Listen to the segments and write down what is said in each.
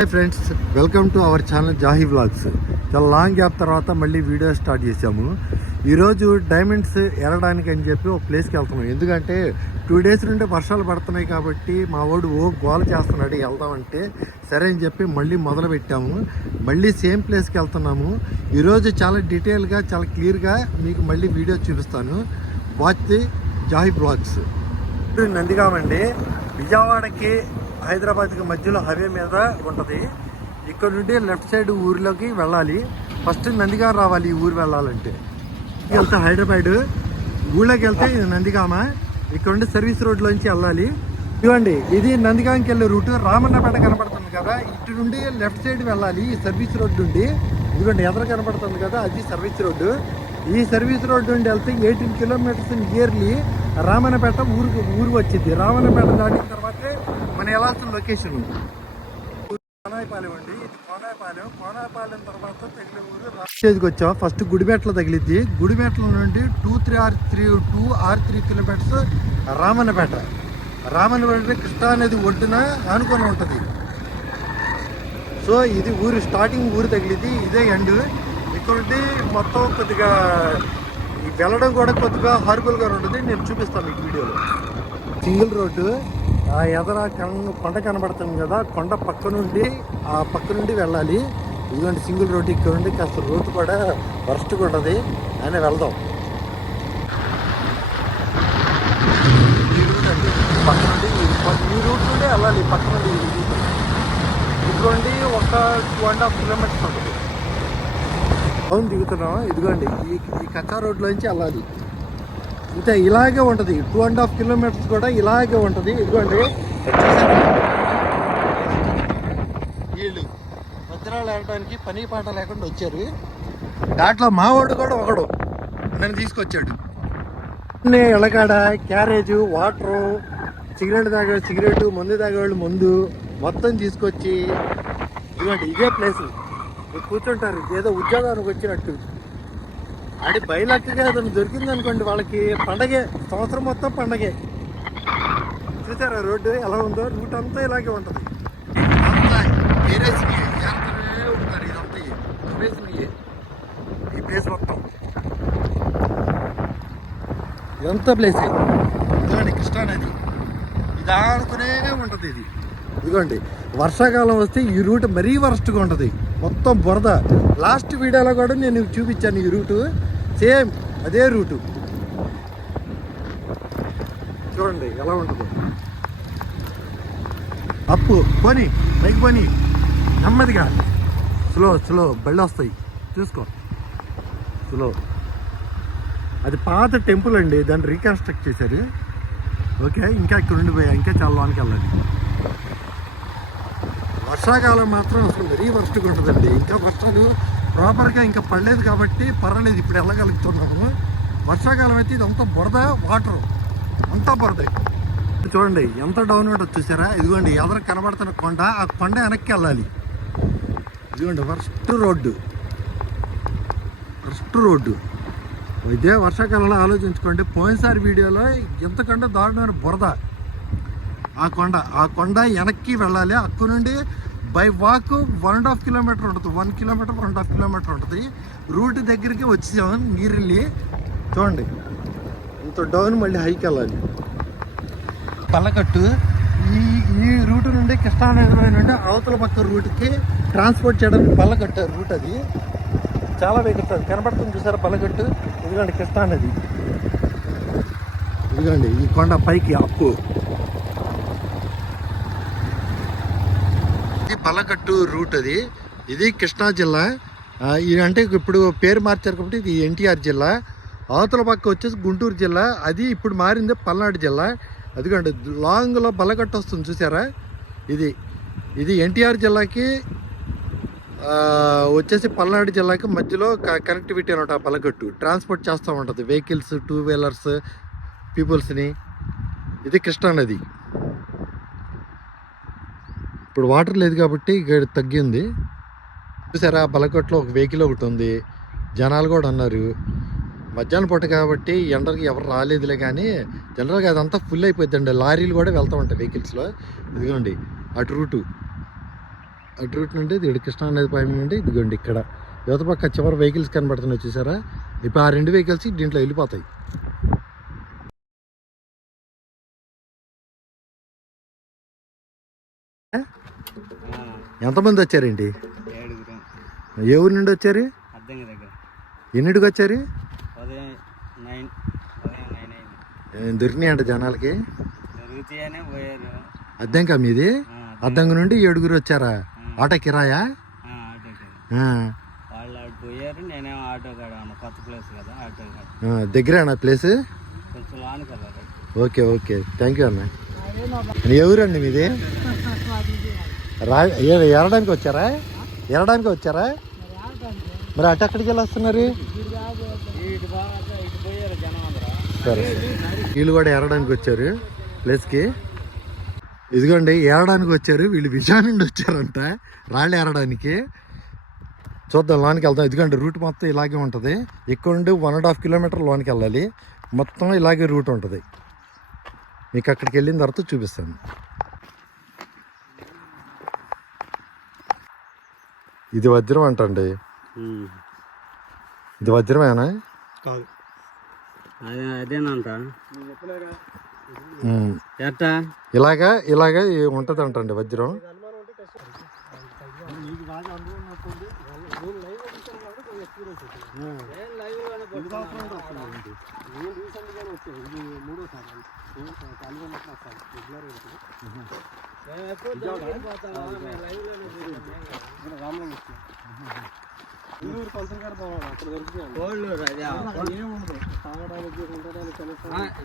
Hi friends, welcome to our channel Jahi vlogs. చాలా long gap తర్వాత మళ్ళీ వీడియో స్టార్ట్ చేసాము. ఈరోజు డైమండ్స్ ఎరడానికి అని చెప్పి ఒక ప్లేస్కి వెళ్తున్నాం. ఎందుకంటే 2 days నుండి వర్షాలు పడుతున్నాయి కాబట్టి మా వాడు గోల చేస్తున్నాడు వెళ్దామంటే సరే అని చెప్పి మళ్ళీ మొదలు పెట్టాము. మళ్ళీ సేమ్ ప్లేస్కి వెళ్తున్నాము. ఈరోజు చాలా డీటెయిల్గా చాలా క్లియర్గా మీకు మళ్ళీ వీడియో చూపిస్తాను. Watch the Jahi vlogs. నందిగామండి, విజయవాడకి హైదరాబాద్కి మధ్యలో హైవే మీద ఉంటుంది. ఇక్కడ నుండి లెఫ్ట్ సైడ్ ఊరిలోకి వెళ్ళాలి. ఫస్ట్ నందిగామ రావాలి. ఈ ఊరు వెళ్ళాలంటే వెళ్తే హైదరాబాద్ ఊళ్ళోకి వెళ్తే ఇది నందిగామ. ఇక్కడ నుండి సర్వీస్ రోడ్లోంచి వెళ్ళాలి. ఇదిగోండి, ఇది నందిగామకి వెళ్ళే రూటు. రామన్నపేట కనపడుతుంది కదా, ఇటు నుండి లెఫ్ట్ సైడ్ వెళ్ళాలి ఈ సర్వీస్ రోడ్ నుండి. ఇదిగోండి ఎదురు కనపడుతుంది కదా, అది సర్వీస్ రోడ్డు. ఈ సర్వీస్ రోడ్ నుండి వెళ్తే 18 kilometers నియర్లీ రామన్నపేట ఊరు వచ్చింది. రామన్నపేట దాటిన తర్వాతే మనం వెళ్ళాల్సిన లొకేషన్ కోనాయిపాలెం అండి. ఇది కోనాయిపాలెం తర్వాత తగిలే ఊరు స్టేజ్కి వచ్చాం. ఫస్ట్ గుడిమెట్ల తగిలిద్ది. గుడిమెట్ల నుండి 2 or 3 kilometers రామన్నపేట. రామన్నపేట కృష్ణా నది ఒడ్డున ఆనుకొని ఉంటుంది. సో ఇది ఊరు స్టార్టింగ్, ఊరు తగిలిద్ది. ఇదే ఎండ్. ఇక్కడ మొత్తం కొద్దిగా వెళ్ళడం కూడా కొద్దిగా హారబుల్గా ఉంటుంది. నేను చూపిస్తాను మీకు వీడియోలో. Single road. ఆ ఎదర కొండ కనబడుతుంది కదా, కొండ పక్క నుండి వెళ్ళాలి. ఇదిగోండి సింగిల్ రోడ్డు. ఇక్కడ నుండి కాస్త రోడ్డు కూడా వర్స్ట్గా ఉంటుంది. ఆయన వెళ్దాం. ఈ రూట్ అండి, పక్క నుండి ఈ రూట్ నుండి వెళ్ళాలి. పక్క నుండి ఇక్కడ నుండి ఒక 2.5 kilometers ఉంటుంది. అవును, దిగుతున్నాం. ఇదిగోండి ఈ కచ్చా రోడ్లోంచి వెళ్ళాలి. ఇంకా ఇలాగే ఉంటుంది. 2.5 kilometers కూడా ఇలాగే ఉంటుంది. ఇదిగోండి వీళ్ళు వజ్రాలు వెళ్ళడానికి పని పాట లేకుండా వచ్చారు. దాంట్లో మావాడు కూడా ఒకడు నన్ను తీసుకొచ్చాడు. ఎలగాడ, క్యారేజు, వాటరు, సిగరెట్ తాగాడు సిగరెట్, మందు తాగేవాళ్ళు మందు మొత్తం తీసుకొచ్చి ఇదిగోండి ఇదే ప్లేస్ కూర్చుంటారు. ఏదో ఉద్యోగానికి వచ్చినట్టు. అది బయలక్కగా ఏదైనా దొరికింది అనుకోండి, వాళ్ళకి పండగే. సంవత్సరం మొత్తం పండగే. చూసారా రోడ్డు ఎలా ఉందో? రూట్ అంతా ఇలాగే ఉంటుంది. ఈ ప్లేస్ మొత్తం ఇదంతా ప్లేసే. ఇదిగోండి కృష్ణా నది ఇది ఆడుకునే ఉంటుంది. ఇది ఇదిగోండి వర్షాకాలం వస్తే ఈ రూట్ మరీ వరస్ట్గా ఉంటుంది. మొత్తం బురద. లాస్ట్ వీడియోలో కూడా నేను చూపించాను ఈ రూటు. సేమ్ అదే రూటు. చూడండి ఎలా ఉంటుందో. అప్పు పోని పైకి పోని, నెమ్మదిగా స్లో బళ్ళు వస్తాయి. చూసుకో స్లో. అది పాత టెంపుల్ అండి, దాన్ని రీకన్స్ట్రక్ట్ చేశారు. ఓకే, ఇంకా ఇక్కడ ఉండిపోయా, ఇంకా చాలా లోనికి వెళ్ళాలి. వర్షాకాలం మాత్రం అసలు వెరీ వర్స్ట్గా ఉంటుందండి. ఇంకా వర్షాలు ప్రాపర్గా ఇంకా పడలేదు కాబట్టి పర్వాలేదు, ఇప్పుడు వెళ్ళగలుగుతున్నాము. వర్షాకాలం అయితే ఇదంతా బురద, వాటర్ అంతా బురద. చూడండి ఎంత డౌన్ ఉంటుంది చూసారా? ఇదిగోండి ఎదర కనబడుతున్న కొండ, ఆ కొండ వెనక్కి వెళ్ళాలి. ఇదిగోండి వర్స్ట్ రోడ్డు. ఇదే వర్షాకాలంలో ఆలోచించుకోండి. పోయినసారి వీడియోలో ఎంతకంటే దారుణమైన బురద. ఆ కొండ వెనక్కి వెళ్ళాలి. అక్కడ నుండి బై వాక్ 1.5 kilometers ఉంటుంది. 1 kilometer 1.5 kilometers ఉంటుంది. రూట్ దగ్గరికి వచ్చేసాము నీరెళ్ళి. చూడండి ఇంత డౌన్, మళ్ళీ హైకి వెళ్ళాలి. పల్లకట్టు. ఈ రూట్ నుండి కృష్ణానగరం నుండి అవతల పక్క రూట్కి ట్రాన్స్పోర్ట్ చేయడానికి పల్లకట్టు రూట్. అది చాలా వెగుతుంది. కనబడుతుంది చూసారా పల్లకట్టు? ఇదిగోండి కృష్ణానది. ఇదిగోండి ఈ కొండ పైకి అప్పు. పల్లకట్టు రూట్ అది. ఇది కృష్ణా జిల్లా. అంటే ఇప్పుడు పేరు మార్చారు కాబట్టి ఇది ఎన్టీఆర్ జిల్లా. అవతల పక్క వచ్చేసి గుంటూరు జిల్లా. అది ఇప్పుడు మారింది పల్నాడు జిల్లా. అదిగోండి లాంగ్లో పల్లకట్టు వస్తుంది చూసారా? ఇది ఎన్టీఆర్ జిల్లాకి వచ్చేసి పల్నాడు జిల్లాకి మధ్యలో కనెక్టివిటీ అనమాట. ఆ పల్లకట్టు ట్రాన్స్పోర్ట్ చేస్తూ ఉంటుంది వెహికల్స్, 2-wheelers, పీపుల్స్ని. ఇది కృష్ణా నది. ఇప్పుడు వాటర్ లేదు కాబట్టి ఇక్కడ తగ్గింది. చూసారా పల్లకట్లో ఒక వెహికల్ ఒకటి ఉంది. జనాలు కూడా ఉన్నారు. మధ్యాహ్నం పూట కాబట్టి ఎండకి ఎవరు రాలేదులే, కానీ జనరల్గా అదంతా ఫుల్ అయిపోద్దండి. లారీలు కూడా వెళ్తూ ఉంటాయి వెహికల్స్లో. ఇదిగోండి అటు రూటు అటు రూట్ నుండి ఇది కృష్ణా నది పైన నుండి ఇదిగోండి ఇక్కడ యువత పక్క చివరి వెహికల్స్ కనబడుతున్నాయి చూసారా. ఇప్పుడు ఆ 2 వెహికల్స్ దీంట్లో వెళ్ళిపోతాయి. ఎంతమంది వచ్చారేంటి? ఏ ఊరి నుండి వచ్చారు? ఎన్నిటికి వచ్చారు? దొరికినాయి అంట జనాలకి. అద్దంకా మీది? అద్దంక నుండి 7 వచ్చారా? ఆటో కిరాయా? దగ్గరేనా place? Okay okay, thank you అన్న. ఎవరండి మీది? ఎరడానికి వచ్చారా? ఎరడానికి వచ్చారా? మరి అటు ఎక్కడికి వెళ్ళి వస్తున్నారు? సరే, వీళ్ళు కూడా ఎరడానికి వచ్చారు ప్లేస్కి. ఇదిగోండి ఏరడానికి వచ్చారు వీళ్ళు. విజయవాడ నుండి వచ్చారంట రాళ్ళు ఏరడానికి. చూద్దాం, లోనికి వెళ్తాం. ఇదిగోండి రూట్ మొత్తం ఇలాగే ఉంటుంది. ఇక్కడ నుండి 1.5 కిలోమీటర్ లోనికి వెళ్ళాలి. మొత్తం ఇలాగే రూట్ ఉంటుంది. మీకు అక్కడికి వెళ్ళిన తర్వాత చూపిస్తాను. ఇది వజ్రం అంటండి. ఇది వజ్రమేనా? అదేనంట. ఇలాగా ఇలాగా ఉంటుంది అంటండి వజ్రం.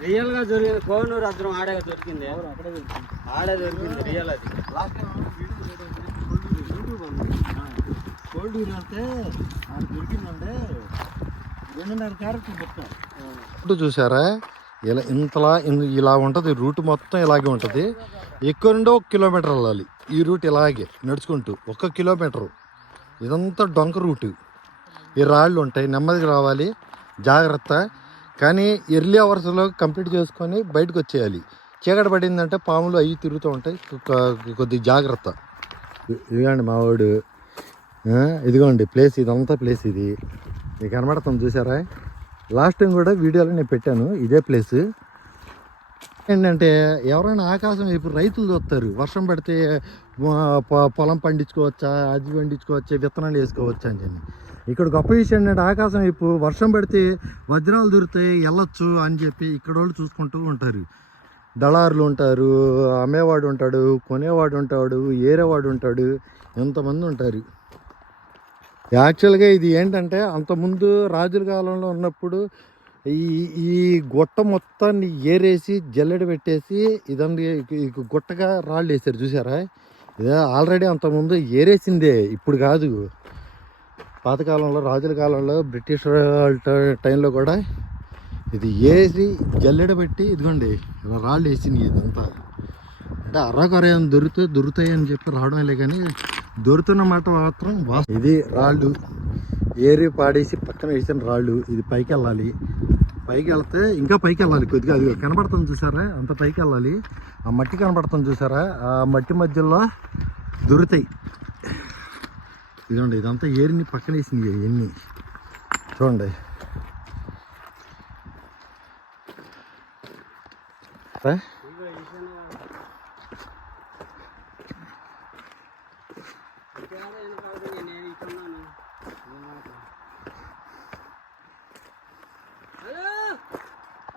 రియల్ గా దొరికింది కోనూరు అద్దరం ఆడే దొరికింది. ఆడే దొరికింది రియల్. అది కోల్డ్ అంటే దొరికిందంటే 2.5 క్యారెక్టర్ చెప్తాను. చూసారా ఇలా ఇంతలా ఇలా ఉంటుంది రూట్ మొత్తం ఇలాగే ఉంటుంది. ఎక్కువ నుండి 1 కిలోమీటర్ వెళ్ళాలి ఈ రూట్ ఇలాగే నడుచుకుంటూ. 1 కిలోమీటరు ఇదంతా డొంక రూటు. ఈ రాళ్ళు ఉంటాయి, నెమ్మదిగా రావాలి, జాగ్రత్త. కానీ ఎర్లీ అవర్స్లో కంప్లీట్ చేసుకొని బయటకు వచ్చేయాలి. చీకటి పడిందంటే పాములు అవి తిరుగుతూ ఉంటాయి, కొద్దిగా జాగ్రత్త. ఇదిగోండి మా వాడు. ఇదిగోండి ప్లేస్, ఇదంతా ప్లేస్. ఇది మీకు కనబడుతుంది చూసారా. లాస్ట్ టైం కూడా వీడియోలో నేను పెట్టాను ఇదే ప్లేస్. ఏంటంటే ఎవరైనా ఆకాశం వైపు రైతులు చూస్తారు, వర్షం పడితే పొలం పండించుకోవచ్చా, అది పండించుకోవచ్చా, విత్తనాలు వేసుకోవచ్చా అని చెప్పి. ఇక్కడ గొప్ప విషయం ఏంటంటే ఆకాశం వైపు వర్షం పడితే వజ్రాలు దొరుకుతాయి వెళ్ళొచ్చు అని చెప్పి ఇక్కడ వాళ్ళు చూసుకుంటూ ఉంటారు. దళారులు ఉంటారు, అమ్మేవాడు ఉంటాడు, కొనేవాడు ఉంటాడు, ఏరేవాడు ఉంటాడు, ఎంతమంది ఉంటారు. యాక్చువల్గా ఇది ఏంటంటే అంతకుముందు రాజుల కాలంలో ఉన్నప్పుడు ఈ గుట్ట మొత్తాన్ని ఏరేసి జల్లెడ పెట్టేసి ఇదంతా గుట్టగా రాళ్ళు వేసారు చూసారా. ఇదే ఆల్రెడీ అంతకుముందు ఏరేసిందే, ఇప్పుడు కాదు. పాతకాలంలో రాజుల కాలంలో బ్రిటిష్ టైంలో కూడా ఇది వేసి జల్లెడ పెట్టి ఇదిగోండి ఇలా రాళ్ళు వేసినాయి. ఇదంతా అంటే అర్రకొరేం దొరుకుతాయి అని చెప్పి రావడమే, కానీ దొరుకుతున్న మాట మాత్రం ఇది రాళ్ళు ఏరి పాడేసి పక్కన వేసిన రాళ్ళు. ఇది పైకి వెళ్ళాలి, పైకి వెళ్తే ఇంకా పైకి వెళ్ళాలి కొద్దిగా. అది కనబడుతుంది చూసారా, అంత పైకి వెళ్ళాలి. ఆ మట్టి కనబడుతుంది చూసారా, ఆ మట్టి మధ్యలో దొరుకుతాయి. ఇదండి ఇదంతా ఏరిని పక్కన వేసింది ఎన్ని చూడండి.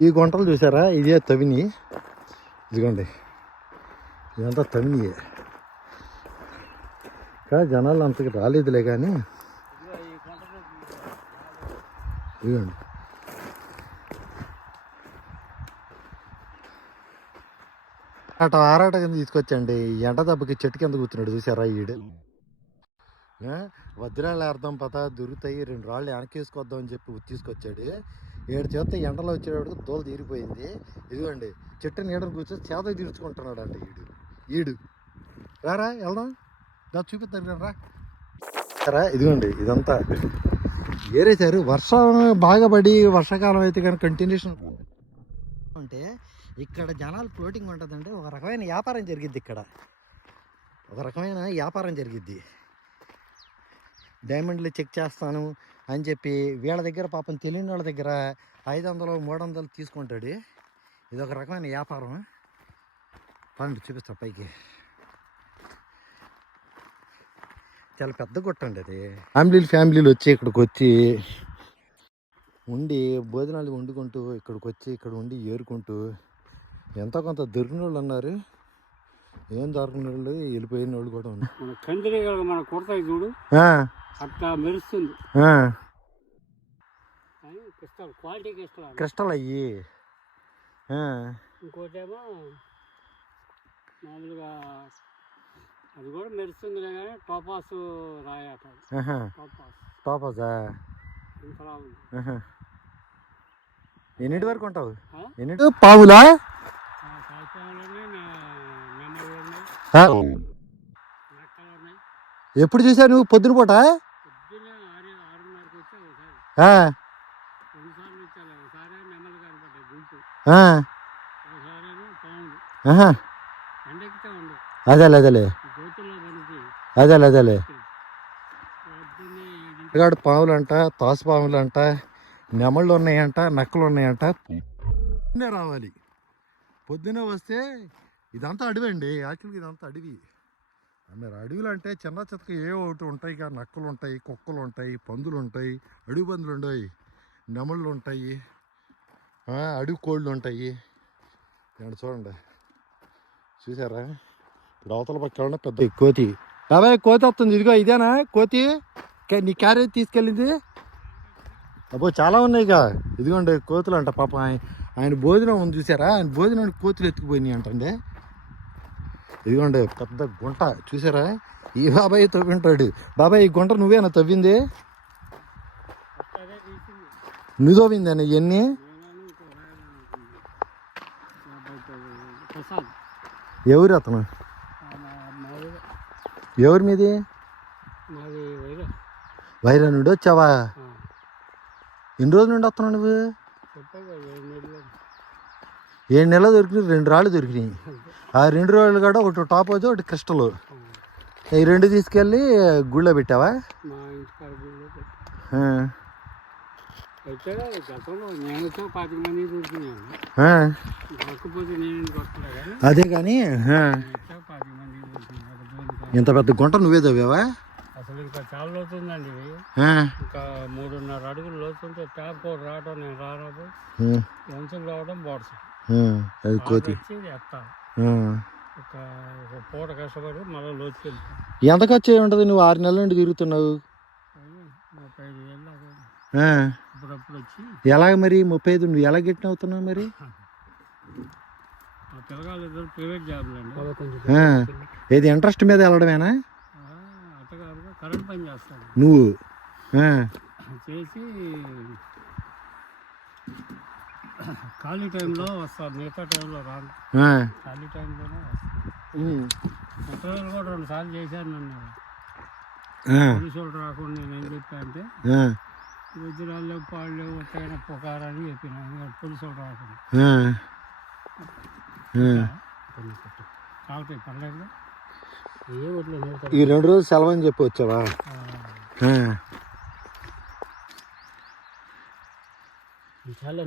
ఈ గుంటలు చూసారా, ఇదే తవిని. ఇదిగోండి ఇదంతా తవినియే. ఇంకా జనాలు అంతకి రాలేదులే, కానీ ఇదిగోండి ఆరాట కింద తీసుకొచ్చండి. ఎండ దెబ్బకి చెట్టు కింద కూర్చున్నాడు చూసారా ఈడు. వజ్రాలు అర్థం పత దొరుకుతాయి, 2 రాళ్ళు వెనకేసుకొద్దాం అని చెప్పి తీసుకొచ్చాడు. 7 చేత ఎండలో వచ్చేటప్పుడు దోలు తీరిపోయింది. ఇదిగోండి చెట్టు నీడను కూర్చొని చేత తీర్చుకుంటున్నాడు అంట ఈడు. రారా వెళ్దాం, దా చూపిస్తాను రా. సరే ఇదిగోండి ఇదంతా ఏరేశారు. వర్షం బాగా పడి వర్షాకాలం అయితే కానీ కంటిన్యూషన్ అంటే ఇక్కడ జనాలు ఫ్లోటింగ్ ఉంటుందంటే ఒక రకమైన వ్యాపారం జరిగిద్ది. ఇక్కడ ఒక రకమైన వ్యాపారం జరిగిద్ది. డైమండ్లు చెక్ చేస్తాను అని చెప్పి వీళ్ళ దగ్గర పాపం తెలియని వాళ్ళ దగ్గర 500 300 తీసుకుంటాడు. ఇది ఒక రకమైన వ్యాపారం. పండు చూపిస్తా పైకి. చాలా పెద్ద గుట్ట అండి అది. ఫ్యామిలీలు వచ్చి ఇక్కడికి వచ్చి ఉండి భోజనాలు వండుకుంటూ ఇక్కడికి వచ్చి ఇక్కడ ఉండి ఏరుకుంటూ ఎంతో కొంత దొరికిన వాళ్ళు ఉన్నారు, ఏం దొరికిన వాళ్ళు వెళ్ళిపోయిన వాళ్ళు కూడా ఉన్నారు. మన కందిరి మన కుడతాయి చూడు, అట్లా మెరుస్తుంది. క్వాలిటీ క్రిస్టల్ అయ్యి. ఇంకోటేమో మామూలుగా అది కూడా మెరుస్తుంది కానీ టోపాస్ రాయట. టోపాసా? ఎన్నిటి వరకు ఉంటావు? ఎన్నిటి పావులా? ఎప్పుడు చూసావు నువ్వు? పొద్దున పూట? అదేలే పాములు అంట, తాసు పాములు అంట, నెమళ్ళు ఉన్నాయంట, నక్కలు ఉన్నాయంట. పొద్దున్నే రావాలి. పొద్దున్నే వస్తే ఇదంతా అడవి అండి. యాక్చువల్గా ఇదంతా అడవి. మరి అడవులు అంటే చిన్న చిత్తక ఏ ఒకటి ఉంటాయి. ఇక నక్కలు ఉంటాయి, కుక్కలు ఉంటాయి, పందులు ఉంటాయి, అడవి పందులు ఉంటాయి, నెమళ్ళు ఉంటాయి, అడవి కోళ్ళు ఉంటాయి. చూడండి, చూసారా? ఇప్పుడు అవతల పక్కన పెద్ద కోతి. బాబాయ్ కోతి వస్తుంది, ఇదిగో ఇదేనా కోతి? నీ క్యారేజ్ తీసుకెళ్ళింది? అబ్బో చాలా ఉన్నాయి ఇక. ఇదిగోండి కోతులు అంట. పాప ఆయన భోజనం ఉంది చూసారా? ఆయన భోజనానికి కోతులు ఎత్తుకుపోయినాయి అంటండి. ఇదిగోండి పెద్ద గుంట చూసారా? ఈ బాబాయ్ తవ్వింటాడు. బాబాయ్ ఈ గుంట నువ్వేనా తవ్వింది? నువ్వు తవ్విందేనా ఇవన్నీ? ఎవరు అతను? ఎవరి మీది? వైరా నుండి వచ్చావా? ఎన్ని రోజుల నుండి వస్తున్నావు నువ్వు? 7 నెలలు దొరికినాయి. 2 రాళ్ళు దొరికినాయి. ఆ 2 రాళ్ళు కూడా ఒకటి టాప్ వచ్చి ఒకటి క్రిస్టల్. ఈ 2 తీసుకెళ్ళి గుళ్ళో పెట్టావా? అదే కానీ ఇంత పెద్ద గుంట నువ్వే తవ్వావా? అసలు ఇంకా చాలా లోతుందండి. ఇంకా 3.5 అడుగులు లోతుంటే ట్యాప్ కూడా రావడం, నేను రానప్పుడు వంచులు రావడం బోడ్స్ అది కోతి ఎత్తా. ఒక పూట కష్టపడి మళ్ళీ లోతుకెళ్తా. ఎంత ఖర్చు అయి ఉంటుంది? నువ్వు 6 నెలల నుండి తిరుగుతున్నావు. 35,000 అప్పుడప్పుడు వచ్చి. ఎలాగ మరి 35 నువ్వు ఎలా గెట్టిన అవుతున్నావు మరి? ఆ పిల్లగాళ్ళు ఇద్దరు ప్రైవేట్ జాబ్లు అండి. ఏది ఇంట్రెస్ట్ మీద వెళ్ళడమేనా? అట్టగారుగా కరెంట్ పని చేస్తాను నువ్వు. చేసి ఖాళీ టైంలో వస్తాను, మిగతా టైంలో రాను. ఖాళీ టైంలోనే వస్తాను. ముట్టవేలు కూడా 2 సార్లు చేశాను నన్ను. పోలీసులు రాకుండా నేను ఏం చెప్పా అంటే వజ్రాలు పాళ్ళు తగిన పుకారని చెప్పిన. పోలీసులు రాకుండా కాకపోతే పర్లేదు. ఈ 2 రోజులు సెలవు అని చెప్పి వచ్చావా? చాలా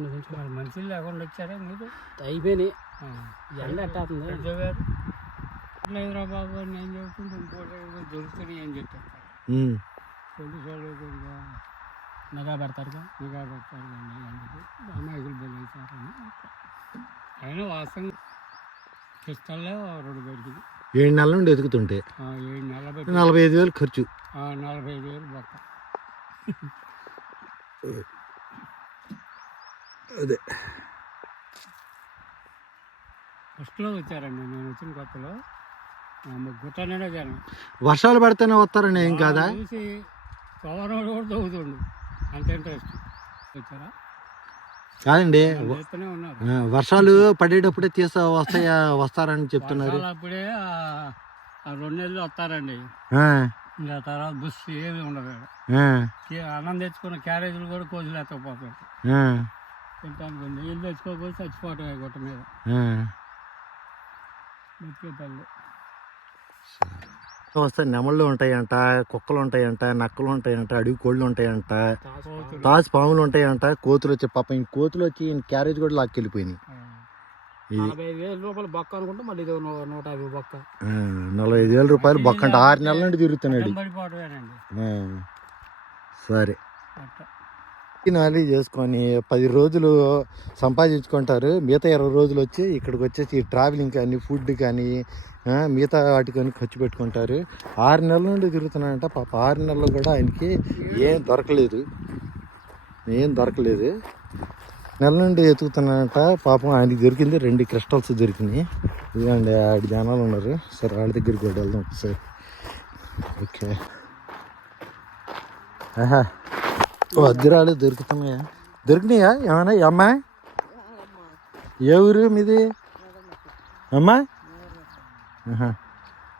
మంచిలు లేకుండా వచ్చారా మీరు? అయిపోయినాయి. ఎండ అట్టాతుంది. లేదురా బాబు అని నేను చెప్తుంటే ఇంకోటి దొరుకుతున్నాయి అని చెప్పాను. పోలీసు వాళ్ళు నిఘా పెడతారు కానీ అమాయకులు బలవుతారని. అయినా వాస్తవంగా క్రిస్టల్లో 2 దొరికింది. 7 నెలల నుండి ఎదుగుతుంటే 45,000 ఖర్చు. 45,000 బొక్క. అదే ఫస్ట్లో వచ్చారండి. నేను వచ్చిన కొత్తలో గుట్టనే జనం. వర్షాలు పడితేనే వస్తారండి, ఏం కాదా? చూసి పవనోడు కూడా తవ్వుతుండు. అంత ఇంట్రెస్ట్. వచ్చారా? కాదండి, ఉన్నారు. వర్షాలు పడేటప్పుడే వస్తారని చెప్తున్నారు. అప్పుడే 2 నెలలు వస్తారండి. ఇంకా తర్వాత బుస్ ఏమి ఉండదు. అన్నం తెచ్చుకున్న క్యారేజీలు కూడా కోజులు ఎత్తకపోతారు. తింటానికి నీళ్ళు తెచ్చుకోకపోతే చచ్చిపోవటమే గుట్ట మీద. బతికే తల్లి. వస్తే నెమళ్ళు ఉంటాయంట, కుక్కలు ఉంటాయంట, నక్కలు ఉంటాయంట, అడవి కోళ్ళు ఉంటాయంట, తాసు పాములు ఉంటాయంట, కోతులు వచ్చి పాపం ఈ కోతులు వచ్చి క్యారేజ్ కూడా లాక్కెళ్ళిపోయినాయి. 45,000 రూపాయలు బొక్క అనుకుంటే మళ్ళీ ఇది 150 బొక్క. 45,000 రూపాయలు బొక్క అంటే 6 నెలల నుండి తిరుగుతున్నాడు. సరే నాలి చేసుకొని 10 రోజులు సంపాదించుకుంటారు. మిగతా 20 రోజులు వచ్చి ఇక్కడికి వచ్చేసి ట్రావెలింగ్ కానీ ఫుడ్ కానీ మిగతా వాటి కానీ ఖర్చు పెట్టుకుంటారు. 6 నెలల నుండి తిరుగుతున్నాడంట. పాప 6 నెలలు కూడా ఆయనకి ఏం దొరకలేదు. నెల నుండి ఎతుకుతున్నాడంట. పాపం ఆయనకి దొరికింది 2 క్రిస్టల్స్ దొరికినాయి. ఇదిగండి 6 జనాలు ఉన్నారు. సరే వాళ్ళ దగ్గరికి కూడా వెళ్దాం ఒకసారి. ఓకే వజ్రాలు దొరికినాయా ఏమన్నా? అమ్మా ఏ ఊరు మీది అమ్మా?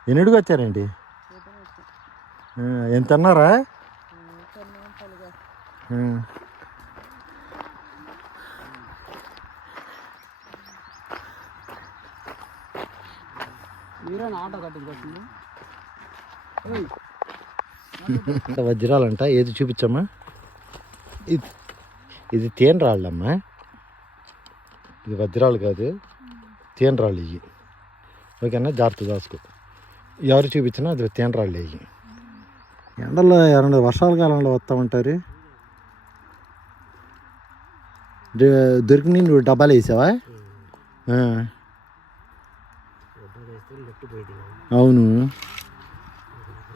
ఎన్నిడికి వచ్చారండి? ఎంత అన్నారా? వజ్రాలంట. ఏది చూపించమ్మా? ఇది తేనె రాళ్ళమ్మా. ఇది వజ్రాలు కాదు, తేనె రాళ్ళు ఇవి. ఓకేనా? జాగ్రత్త దాసుకో. ఎవరు చూపించినా అది తేనె రాళ్ళు ఇవి. ఎండల్లో ఎవరైనా వర్షాల కాలంలో వస్తూ ఉంటారు. దొరికి నువ్వు డబ్బాలు వేసావా? అవును,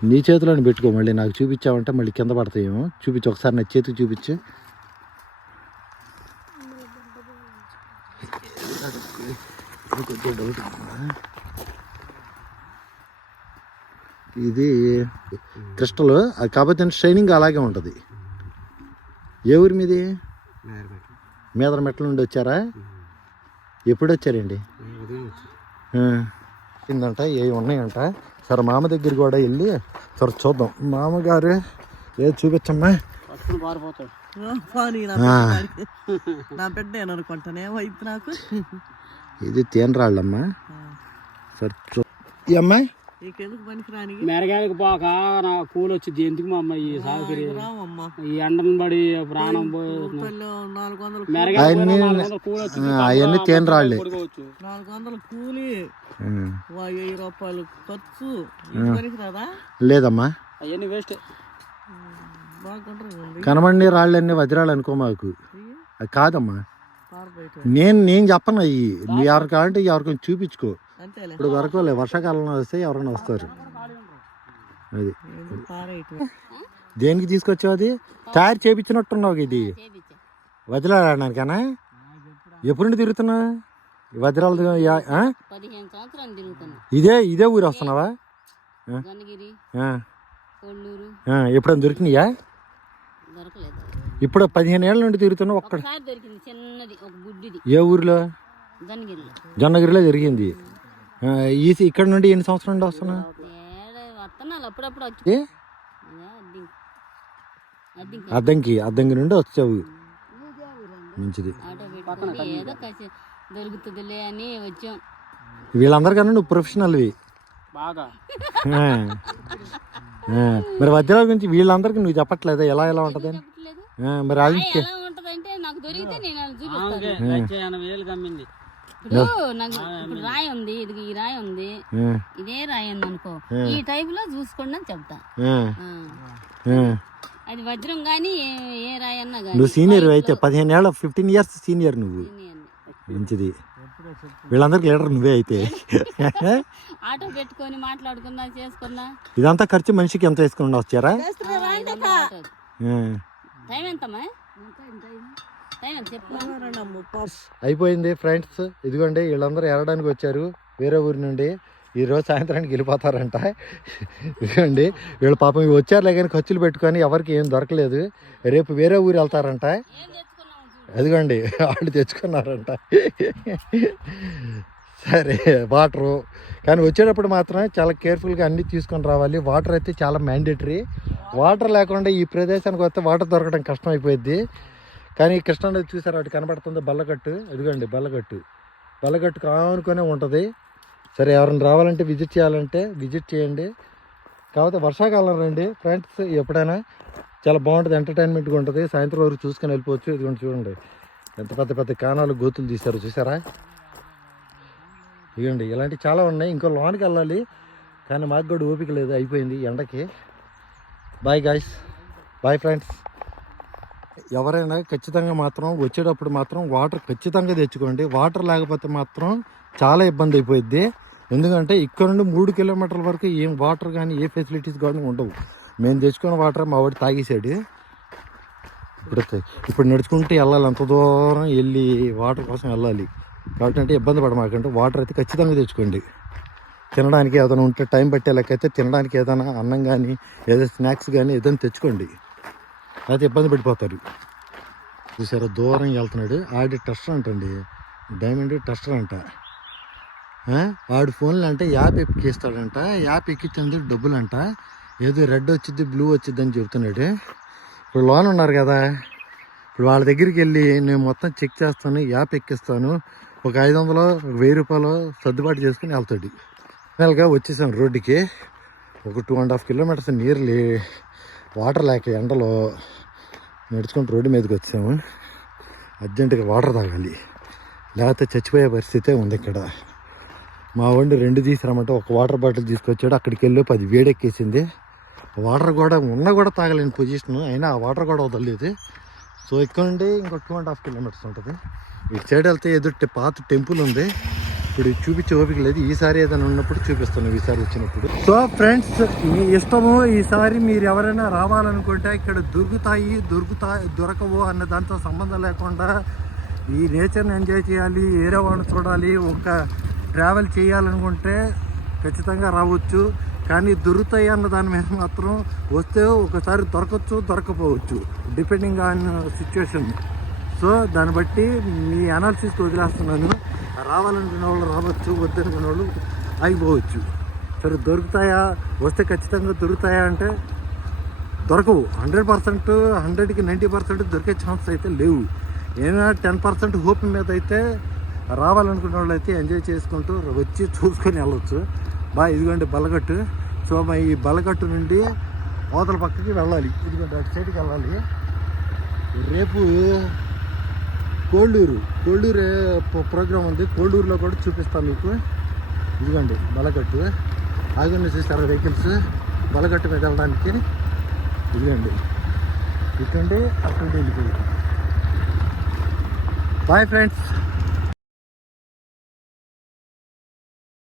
నీ చేతిలోనే పెట్టుకో. మళ్ళీ నాకు చూపించావంటే మళ్ళీ కింద పడతాయేమో. చూపించు ఒకసారి, నా చేతికి చూపించు. ఇది క్రిస్టల్ కాకపోతే షైనింగ్ అలాగే ఉంటుంది. ఏ ఊరి మీది? మేదర మెట్ల నుండి వచ్చారా? ఎప్పుడు వచ్చారండి? ఏందంట ఏవి ఉన్నాయంట. సరే మామ దగ్గర కూడా వెళ్ళి సరే చూద్దాం. మామగారు ఏది చూపించమ్మా? ఇది తేనె రాళ్ళమ్మా. సరే చూ అమ్మా. మెరగాయలకు పోక నా కూలి వచ్చింది. ఎందుకు మా అమ్మాయి సాగుకరి ఈ ఎండను పడి ప్రాణం అవన్నీ తేనె రాళ్ళే. 400 కూలి, 1000 రూపాయలు ఖర్చు. లేదమ్మా, అవన్నీ వేస్ట్. కనబడి రాళ్ళన్నీ వజ్రాలు అనుకో మాకు. అది కాదమ్మా, నేను చెప్పను. అయ్యి మీ ఎవరికి కావాలంటే ఎవరికైనా చూపించుకో. ఇప్పుడు వరకు వర్షాకాలంలో వస్తే ఎవరైనా వస్తారు. అది దేనికి తీసుకొచ్చావు? అది తయారు చేయించినట్టున్నావు. ఇది వజ్రాలు ఆడడానికేనా? ఎప్పుడు నుండి తిరుగుతున్నావు? వజ్రాలు ఇదే ఊరు వస్తున్నావా? ఎప్పుడైనా దొరికినాయా? ఇప్పుడు 15 ఏళ్ళ నుండి తిరుగుతున్నావు. ఒక్కడ ఏ ఊరిలో? జొన్నగిరిలో జరిగింది. ఇక్కడ నుండి ఎన్ని సంవత్సరాల నుండి వస్తున్నా? అద్దంకి నుండి వచ్చావు. మంచిది. వీళ్ళందరికన్నా నువ్వు ప్రొఫెషనల్వి. మరి వజ్రాల గురించి వీళ్ళందరికీ నువ్వు చెప్పట్లేదా ఎలా ఉంటుంది అని? మరి అది రాయి ఉంది, ఇది ఈ రాయి ఉంది, ఇదే రాయి ఉంది అనుకో, ఈ టైప్ లో చూసుకోండి అని చెప్తా. అది వజ్రం గానీ ఏ రాయి అన్నా గానీ. నువ్వు సీనియర్ అయితే 15 ఏళ్ళ 15 ఇయర్స్ సీనియర్ నువ్వు. మంచిది. వీళ్ళందరికి లీడర్ నువ్వే అయితే. ఆటో పెట్టుకొని మాట్లాడుకున్నా చేసుకున్నా. ఇదంతా ఖర్చు మనిషికి ఎంత వేసుకుని వచ్చారా? టైం ఎంతమ్మా? అయిపోయింది ఫ్రెండ్స్. ఇదిగోండి వీళ్ళందరూ వెళ్ళడానికి వచ్చారు వేరే ఊరి నుండి. ఈరోజు సాయంత్రానికి వెళ్ళిపోతారంట. ఇదిగోండి వీళ్ళు పాపం ఇవి వచ్చారులే కానీ ఖర్చులు పెట్టుకొని ఎవరికి ఏం దొరకలేదు. రేపు వేరే ఊరు వెళ్తారంట. అదిగోండి వాళ్ళు తెచ్చుకున్నారంట. సరే వాటరు కానీ వచ్చేటప్పుడు మాత్రం చాలా కేర్ఫుల్గా అన్నీ తీసుకొని రావాలి. వాటర్ అయితే చాలా మ్యాండేటరీ. వాటర్ లేకుండా ఈ ప్రదేశానికి వస్తే వాటర్ దొరకడం కష్టం అయిపోయింది. కానీ కృష్ణానది చూసారు అటు కనబడుతుంది బల్లగట్టు. అదిగోండి బల్లగట్టు కానుకొనే ఉంటుంది. సరే ఎవరైనా రావాలంటే విజిట్ చేయాలంటే విజిట్ చేయండి. కాకపోతే వర్షాకాలం రండి ఫ్రెండ్స్, ఎప్పుడైనా చాలా బాగుంటుంది, ఎంటర్టైన్మెంట్గా ఉంటుంది. సాయంత్రం వరకు చూసుకొని వెళ్ళిపోవచ్చు. ఇదిగోండి చూడండి ఎంత పెద్ద పెద్ద కానాలు గోతులు తీశారు చూసారా. ఇదిగోండి ఇలాంటివి చాలా ఉన్నాయి. ఇంకో లోనికి వెళ్ళాలి కానీ మాకు కూడా ఓపిక లేదు, అయిపోయింది ఎండకి. Bye guys, bye friends. ఎవరైనా ఖచ్చితంగా మాత్రం వచ్చేటప్పుడు మాత్రం వాటర్ ఖచ్చితంగా తెచ్చుకోండి. వాటర్ లేకపోతే మాత్రం చాలా ఇబ్బంది అయిపోయింది. ఎందుకంటే ఇక్కడ నుండి 3 కిలోమీటర్ల వరకు ఏం వాటర్ కానీ ఏ ఫెసిలిటీస్ కానీ ఉండవు. మేము తెచ్చుకున్న వాటర్ మా వాడు తాగేసాడు. ఇప్పుడు నడుచుకుంటూ వెళ్ళాలి, అంత దూరం వెళ్ళి వాటర్ కోసం వెళ్ళాలి. కాబట్టి అంటే ఇబ్బంది పడమాకంటే వాటర్ అయితే ఖచ్చితంగా తెచ్చుకోండి. తినడానికి ఏదైనా ఉంటే టైం పట్టే లెక్కైతే తినడానికి ఏదైనా అన్నం కానీ ఏదైనా స్నాక్స్ కానీ ఏదైనా తెచ్చుకోండి, అయితే ఇబ్బంది పడిపోతారు. చూసారా దూరం వెళ్తున్నాడు. ఆడి టెస్టర్ అంటండి, డైమండ్ టెస్టర్ అంట. వాడు ఫోన్లో అంటే యాప్ ఎక్కిస్తాడంట, యాప్ ఎక్కించేందుకు డబ్బులు అంట. ఏదో రెడ్ వచ్చింది బ్లూ వచ్చింది అని చెప్తున్నాడు. ఇప్పుడు లోన్ ఉన్నారు కదా, ఇప్పుడు వాళ్ళ దగ్గరికి వెళ్ళి నేను మొత్తం చెక్ చేస్తాను, యాప్ ఎక్కిస్తాను, ఒక 500 1000 రూపాయలు సర్దుబాటు చేసుకుని వెళ్తాడు. ఫైనల్గా వచ్చేసాం రోడ్డుకి. ఒక 2.5 కిలోమీటర్స్ నీర్లీ వాటర్ లేక ఎండలో నడుచుకుంటూ రోడ్డు మీదకి వచ్చాము. అర్జెంటుగా వాటర్ తాగాలి, లేకపోతే చచ్చిపోయే పరిస్థితే ఉంది ఇక్కడ. మా వాడిని 2 తీసుకురామంటే ఒక వాటర్ బాటిల్ తీసుకొచ్చాడు. అక్కడికి వెళ్ళి 10 వేడెక్కేసింది. వాటర్ కూడా కూడా తాగలేని పొజిషను, అయినా ఆ వాటర్ కూడా వదలలేదు. సో ఇక్కడ నుండి ఇంకో 2.5 కిలోమీటర్స్ ఉంటుంది. ఇటు సైడ్ వెళ్తే ఎదుటి పాత టెంపుల్ ఉంది. ఇప్పుడు చూపించే ఓపిక లేదు, ఈసారి ఏదైనా ఉన్నప్పుడు చూపిస్తాను, ఈసారి వచ్చినప్పుడు. సో ఫ్రెండ్స్, మీ ఇష్టము. ఈసారి మీరు ఎవరైనా రావాలనుకుంటే ఇక్కడ దొరకవు అన్న దాంతో సంబంధం లేకుండా ఈ నేచర్ని ఎంజాయ్ చేయాలి, ఏరే వాళ్ళని చూడాలి, ఒక ట్రావెల్ చేయాలనుకుంటే ఖచ్చితంగా రావచ్చు. కానీ దొరుకుతాయి అన్న దాని మీద మాత్రం వస్తే ఒకసారి దొరకచ్చు, దొరకపోవచ్చు, డిపెండింగ్ ఆన్ సిచ్యువేషన్. సో దాన్ని బట్టి మీ అనాలిసిస్కి వదిలేస్తున్నాను. రావాలనుకునే వాళ్ళు రావచ్చు, వద్దనుకునే వాళ్ళు ఆగిపోవచ్చు. సరే దొరుకుతాయా, వస్తే ఖచ్చితంగా దొరుకుతాయా అంటే దొరకవు. 100%, 100కి 90% దొరికే ఛాన్స్ అయితే లేవు. ఏమైనా 10% హోప్ మీద అయితే రావాలనుకునే వాళ్ళు అయితే ఎంజాయ్ చేసుకుంటూ వచ్చి చూసుకొని వెళ్ళవచ్చు. ఇదిగోండి బలగట్టు. సో ఈ బలగట్టు నుండి అవతల పక్కకి వెళ్ళాలి. ఇదిగోండి అటు సైడ్కి వెళ్ళాలి. రేపు కోళ్ళూరు ప్రోగ్రామ్ ఉంది, కోళ్ళూరులో కూడా చూపిస్తాను మీకు. ఇదిగోండి బలగట్టు. ఆగుండి చూసారా వెహికల్స్ బలగట్టు మీద వెళ్ళడానికి. ఇదిగోండి ఇటుండి అటుండి వెళ్ళిపోయి. Bye friends.